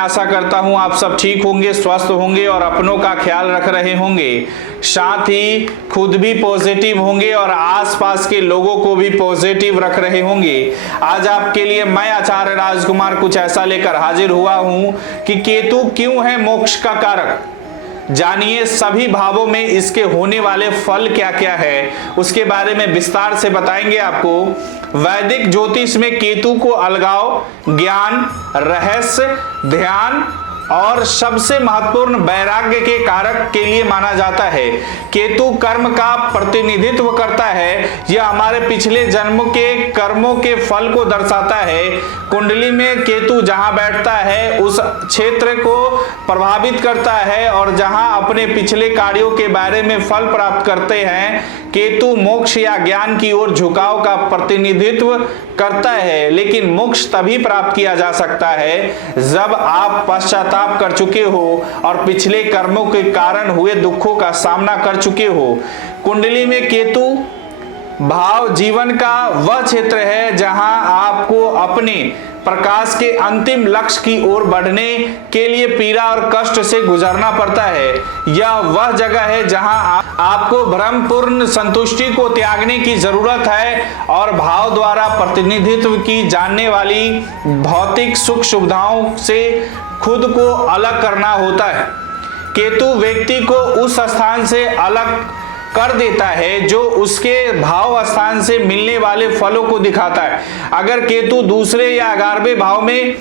आशा करता हूं आप सब ठीक होंगे, स्वस्थ होंगे और अपनों का ख्याल रख रहे होंगे। साथ ही खुद भी पॉजिटिव होंगे और आसपास के लोगों को भी पॉजिटिव रख रहे होंगे। आज आपके लिए मैं आचार्य राजकुमार कुछ ऐसा लेकर हाजिर हुआ हूं कि केतु क्यों है मोक्ष का कारक। जानिए सभी भावों में इसके होने वाले फल क्या क्या है, उसके बारे में विस्तार से बताएंगे आपको। वैदिक ज्योतिष में केतु को अलगाव, ज्ञान, रहस्य, ध्यान और सबसे महत्वपूर्ण वैराग्य के कारक के लिए माना जाता है। केतु कर्म का प्रतिनिधित्व करता है, यह हमारे पिछले जन्म के कर्मों के फल को दर्शाता है। कुंडली में केतु जहां बैठता है उस क्षेत्र को प्रभावित करता है और जहां अपने पिछले कार्यों के बारे में फल प्राप्त करते हैं। केतु मोक्ष या ज्ञान की ओर झुकाव का प्रतिनिधित्व करता है, लेकिन मोक्ष तभी प्राप्त किया जा सकता है जब आप पश्चाताप कर चुके हो और पिछले कर्मों के कारण हुए दुखों का सामना कर चुके हो। कुंडली में केतु भाव जीवन का वह क्षेत्र है जहां आपको अपने प्रकाश के अंतिम लक्ष्य की ओर बढ़ने के लिए पीड़ा और कष्ट से गुजरना पड़ता है। यह वह जगह है जहां आपको भ्रमपूर्ण संतुष्टि को त्यागने की जरूरत है और भाव द्वारा प्रतिनिधित्व की जाने वाली भौतिक सुख सुविधाओं से खुद को अलग करना होता है। केतु व्यक्ति को उस स्थान से अलग कर देता है जो उसके भाव स्थान से मिलने वाले फलों को दिखाता है। अगर केतु दूसरे या 11वें भाव में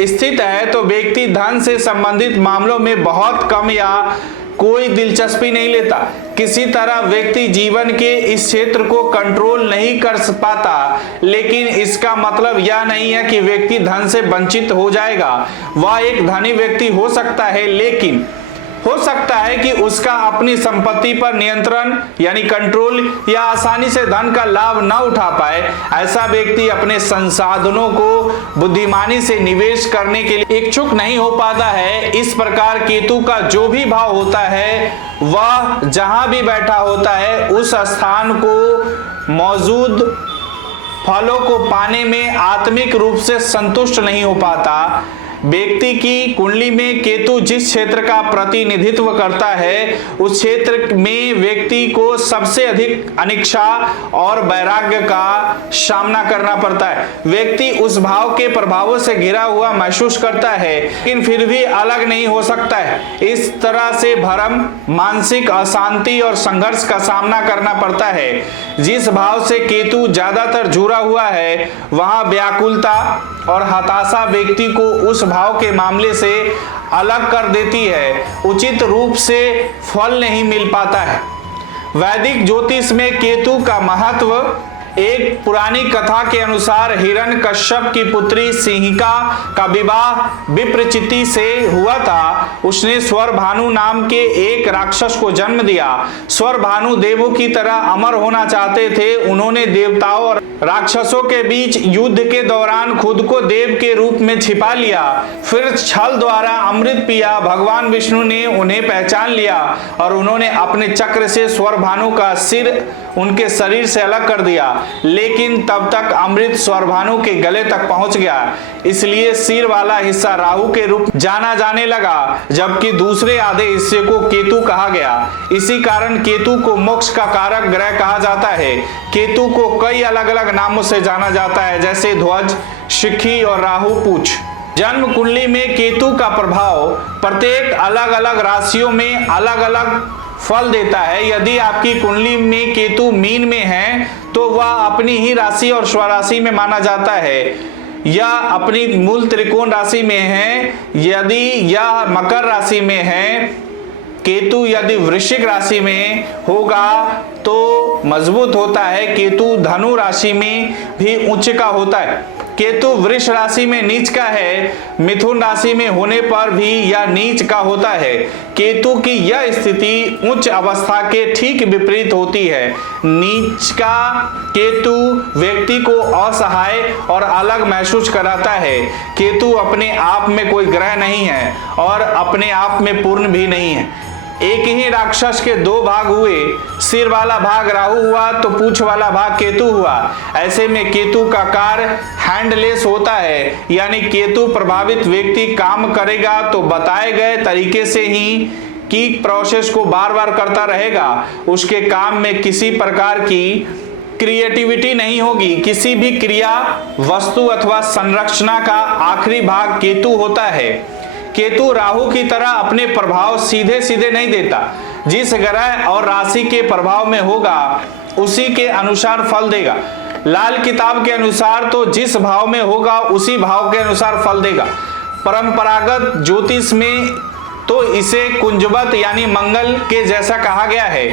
स्थित है तो व्यक्ति धन से संबंधित मामलों में बहुत कम या कोई दिलचस्पी नहीं लेता। किसी तरह व्यक्ति जीवन के इस क्षेत्र को कंट्रोल नहीं कर पाता, लेकिन इसका मतलब यह नहीं है कि व्यक्ति धन से वंचित हो जाएगा। वह एक धनी व्यक्ति हो सकता है, लेकिन हो सकता है कि उसका अपनी संपत्ति पर नियंत्रण यानी कंट्रोल या आसानी से धन का लाभ न उठा पाए। ऐसा व्यक्ति अपने संसाधनों को बुद्धिमानी से निवेश करने के लिए इच्छुक नहीं हो पाता है। इस प्रकार केतु का जो भी भाव होता है वह जहां भी बैठा होता है उस स्थान को मौजूद फलों को पाने में आत्मिक रूप से संतुष्ट नहीं हो पाता। व्यक्ति की कुंडली में केतु जिस क्षेत्र का प्रतिनिधित्व करता है उस क्षेत्र में व्यक्ति को सबसे अधिक अनिच्छा और वैराग्य का सामना करना पड़ता है। व्यक्ति उस भाव के प्रभावों से घिरा हुआ महसूस करता है, लेकिन फिर भी अलग नहीं हो सकता है। इस तरह से भ्रम, मानसिक अशांति और संघर्ष का सामना करना पड़ता है। जिस भाव से केतु ज्यादातर जुड़ा हुआ है वहां व्याकुलता और हताशा व्यक्ति को उस भाव के मामले से अलग कर देती है, उचित रूप से फल नहीं मिल पाता है। वैदिक ज्योतिष में केतु का महत्व एक पुरानी कथा के अनुसार हिरण्यकश्यप की पुत्री सिंहिका का विवाह विप्रचिति से हुआ था। उसने स्वरभानु नाम के एक राक्षस को जन्म दिया। स्वरभानु देवों की तरह अमर होना चाहते थे। उन्होंने देवताओं और राक्षसों के बीच युद्ध के दौरान खुद को देव के रूप में छिपा लिया, फिर छल द्वारा अमृत पिया। भगवान विष्णु ने उन्हें पहचान लिया और उन्होंने अपने चक्र से स्वरभानु का सिर उनके शरीर से अलग कर दिया, लेकिन तब तक अमृत स्वरभानु के गले तक पहुंच गया। इसलिए सिर वाला हिस्सा राहु के रूप जाना जाने लगा, जबकि दूसरे आधे हिस्से को केतु कहा गया। इसी कारण केतु को मोक्ष का कारक ग्रह कहा जाता है। केतु को कई अलग अलग नामों से जाना जाता है, जैसे ध्वज, शिखी और राहु पूछ। जन्म कुंडली में केतु का प्रभाव प्रत्येक अलग अलग राशियों में अलग अलग फल देता है। यदि आपकी कुंडली में केतु मीन में है तो वह अपनी ही राशि और स्वराशि में माना जाता है। यह अपनी मूल त्रिकोण राशि में है। यदि यह मकर राशि में है, केतु यदि वृश्चिक राशि में होगा तो मजबूत होता है। केतु धनु राशि में भी उच्च का होता है। केतु वृष राशि में नीच का है। मिथुन राशि में होने पर भी यह नीच का होता है। केतु की यह स्थिति उच्च अवस्था के ठीक विपरीत होती है। नीच का केतु व्यक्ति को असहाय और अलग महसूस कराता है। केतु अपने आप में कोई ग्रह नहीं है और अपने आप में पूर्ण भी नहीं है। एक ही राक्षस के दो भाग हुए, सिर वाला भाग राहु हुआ तो पूंछ वाला भाग केतु हुआ। ऐसे में केतु का कार्य हैंडलेस होता है, यानी केतु प्रभावित व्यक्ति काम करेगा तो बताए गए तरीके से ही की प्रोसेस को बार बार करता रहेगा। उसके काम में किसी प्रकार की क्रिएटिविटी नहीं होगी। किसी भी क्रिया, वस्तु अथवा संरचना का आखिरी भाग केतु होता है। केतु राहु की तरह अपने प्रभाव सीधे सीधे नहीं देता। जिस ग्रह और राशि के प्रभाव में होगा उसी के अनुसार फल देगा। लाल किताब के अनुसार तो जिस भाव में होगा उसी भाव के अनुसार फल देगा। परंपरागत ज्योतिष में तो इसे कुंजवत यानी मंगल के जैसा कहा गया है।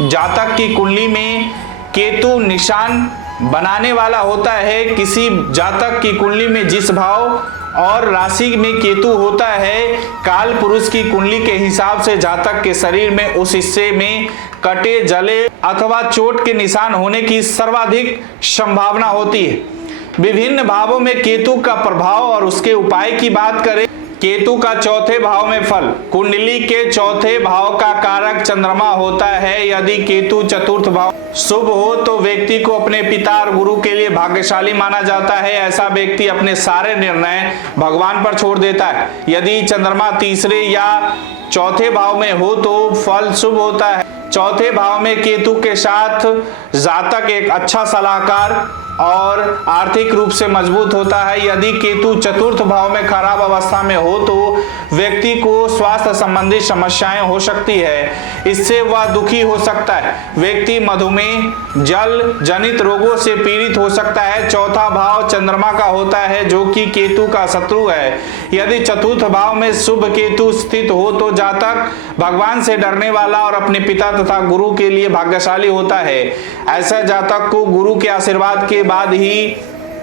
जातक की कुंडली में केतु निशान बनाने वाला होता है। किसी जातक की कुंडली में जिस भाव और राशि में केतु होता है, काल पुरुष की कुंडली के हिसाब से जातक के शरीर में उस हिस्से में कटे, जले अथवा चोट के निशान होने की सर्वाधिक संभावना होती है। विभिन्न भावों में केतु का प्रभाव और उसके उपाय की बात करें। केतु का चौथे भाव में फल। कुंडली के चौथे भाव का कारक चंद्रमा होता है। यदि केतु चतुर्थ भाव शुभ हो तो व्यक्ति को अपने पिता और गुरु के लिए भाग्यशाली माना जाता है। ऐसा व्यक्ति अपने सारे निर्णय भगवान पर छोड़ देता है। यदि चंद्रमा तीसरे या चौथे भाव में हो तो फल शुभ होता है। चौथे भाव में केतु के साथ जातक एक अच्छा सलाहकार और आर्थिक रूप से मजबूत होता है। यदि केतु चतुर्थ भाव में खराब अवस्था में हो तो व्यक्ति को स्वास्थ्य संबंधी समस्याएं हो सकती है, इससे वह दुखी हो सकता है। व्यक्ति मधुमेह, जल जनित रोगों से पीड़ित हो सकता है। चौथा भाव चंद्रमा का होता है जो कि केतु का शत्रु है। यदि चतुर्थ भाव में शुभ केतु स्थित हो तो जातक भगवान से डरने वाला और अपने पिता तथा गुरु के लिए भाग्यशाली होता है। ऐसा जातक को गुरु के आशीर्वाद के बाद ही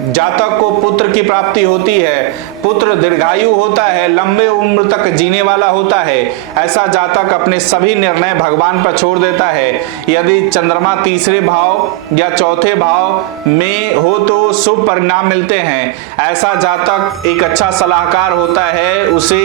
जातक को पुत्र की प्राप्ति होती है। पुत्र दीर्घायु होता है, लंबे उम्र तक जीने वाला होता है। ऐसा जातक अपने सभी निर्णय भगवान पर छोड़ देता है। यदि चंद्रमा तीसरे भाव या चौथे भाव में हो तो शुभ परिणाम मिलते हैं। ऐसा जातक एक अच्छा सलाहकार होता है, उसे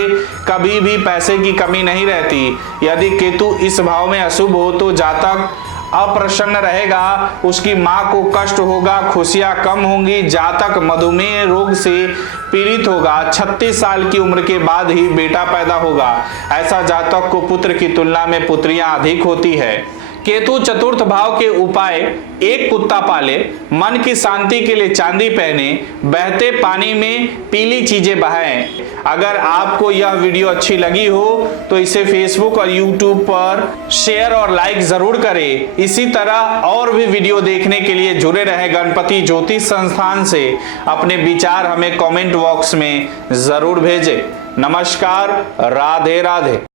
कभी भी पैसे की कमी नहीं रहती। यदि केतु इस भाव में अशुभ हो तो जातक अप्रसन्न रहेगा, उसकी मां को कष्ट होगा, खुशियां कम होंगी, जातक मधुमेह रोग से पीड़ित होगा। 36 साल की उम्र के बाद ही बेटा पैदा होगा। ऐसा जातक को पुत्र की तुलना में पुत्रियां अधिक होती है। केतु चतुर्थ भाव के उपाय: एक कुत्ता पाले, मन की शांति के लिए चांदी पहने, बहते पानी में पीली चीजें बहाएं। अगर आपको यह वीडियो अच्छी लगी हो तो इसे फेसबुक और यूट्यूब पर शेयर और लाइक जरूर करें। इसी तरह और भी वीडियो देखने के लिए जुड़े रहे गणपति ज्योतिष संस्थान से। अपने विचार हमें कमेंट बॉक्स में जरूर भेजें। नमस्कार, राधे राधे।